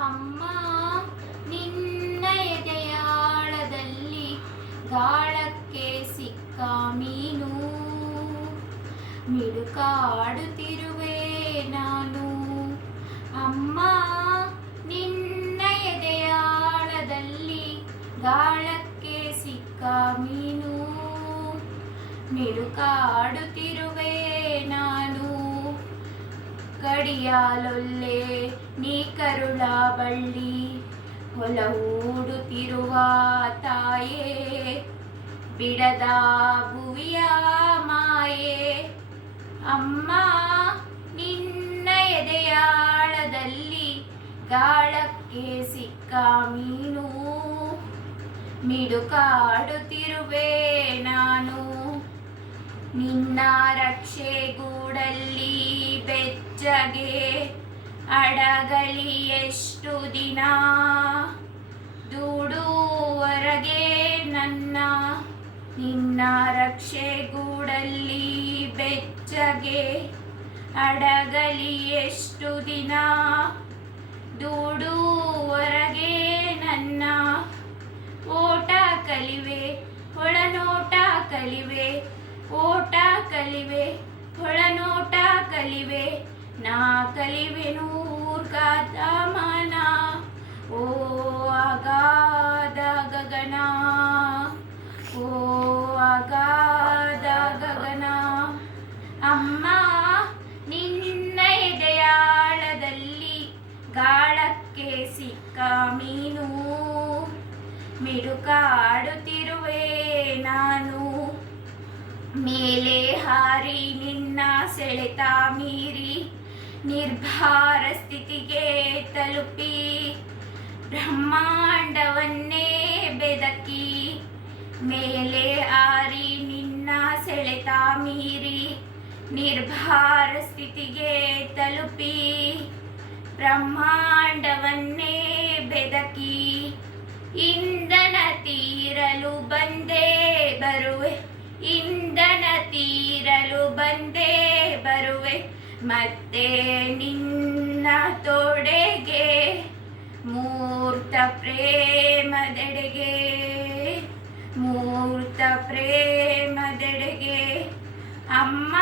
ಅಮ್ಮ ನಿನ್ನ ಎದೆಯಾಳದಲ್ಲಿ ಗಾಳಕ್ಕೆ ಸಿಕ್ಕ ಮೀನು, ಮಿಡುಕಾಡುತ್ತಿರುವೆ ನಾನು. ಅಮ್ಮ ನಿನ್ನ ಎದೆಯಾಳದಲ್ಲಿ ಗಾಳಕ್ಕೆ ಸಿಕ್ಕ ಮೀನು, ಮಿಡುಕಾಡುತ್ತಿರುವೆ ನಾನು. ಕಡಿಯಾಲೊಲ್ಲೆ ನೀ ಕರುಳ ಬಳ್ಳಿ, ಹೊಲ ಹೂಡುತ್ತಿರುವ ತಾಯೇ, ಬಿಡದ ಭುವಿಯ ಮಾಯೆ. ಅಮ್ಮ ನಿನ್ನ ಎದೆಯಾಳದಲ್ಲಿ ಗಾಳಕ್ಕೆ ಸಿಕ್ಕ ಮೀನು, ಮಿಡುಕಾಡುತ್ತಿರುವೆ ನಾನು. ನಿನ್ನ ರಕ್ಷೆ ಗೂಡಲ್ಲಿ ಬೆಚ್ಚಗೆ ಅಡಗಲಿ ಎಷ್ಟು ದಿನ, ದೂಡುವರೆಗೆ ನನ್ನ. ನಿನ್ನ ರಕ್ಷೆ ಗೂಡಲ್ಲಿ ಬೆಚ್ಚಗೆ ಅಡಗಲಿ ಎಷ್ಟು ದಿನ, ದೂಡುವರೆಗೆ ನನ್ನ. ಓಟ ಕಲಿವೆ ಒಳನೋಟ ಕಲಿವೆ, ಓಟ ಕಲಿವೆ ಒಳನೋಟ ಕಲಿವೆ, ನಾ ಕಲಿವೆನು ಗಮನ. ಓ ಅಗಾಧ ಗಗನ, ಓ ಅಗಾಧ ಗಗನ. ಅಮ್ಮ ನಿನ್ನ ಎದೆಯಾಳದಲ್ಲಿ ಗಾಳಕ್ಕೆ ಸಿಕ್ಕ ಮೀನು, ಮಿಡುಕಾಡುತ್ತಿರುವೆ ನಾನು. ಮೇಲೆ ಹಾರಿ ನಿನ್ನ ಸೆಳೆತ ಮೀರಿ ನಿರ್ಭಾರ ಸ್ಥಿತಿಗೆ ತಲುಪಿ, ಬ್ರಹ್ಮಾಂಡವನ್ನೇ ಬೆದಕಿ. ಮೇಲೆ ಹಾರಿ ನಿನ್ನ ಸೆಳೆತ ಮೀರಿ ನಿರ್ಭಾರ ಸ್ಥಿತಿಗೆ ತಲುಪಿ, ಬ್ರಹ್ಮಾಂಡವನ್ನೇ ಬೆದಕಿ. ಇಂಧನ ತೀರಲು ಬಂದೇ ಬರುವೆ, ಇಂಧನ ತೀರಲು ಬಂದೇ ಬರುವೆ, ಮತ್ತೆ ನಿನ್ನ ತೊಡೆಗೆ, ಮೂರ್ತ ಪ್ರೇಮದೆಡೆಗೆ, ಮೂರ್ತ ಪ್ರೇಮದೆಡೆಗೆ. ಅಮ್ಮ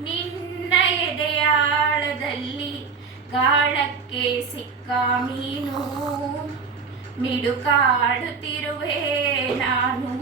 ನಿನ್ನ ಎದೆಯಾಳದಲ್ಲಿ ಗಾಳಕ್ಕೆ ಸಿಕ್ಕ ಮೀನು, ಮಿಡುಕಾಡುತ್ತಿರುವೆ ನಾನು.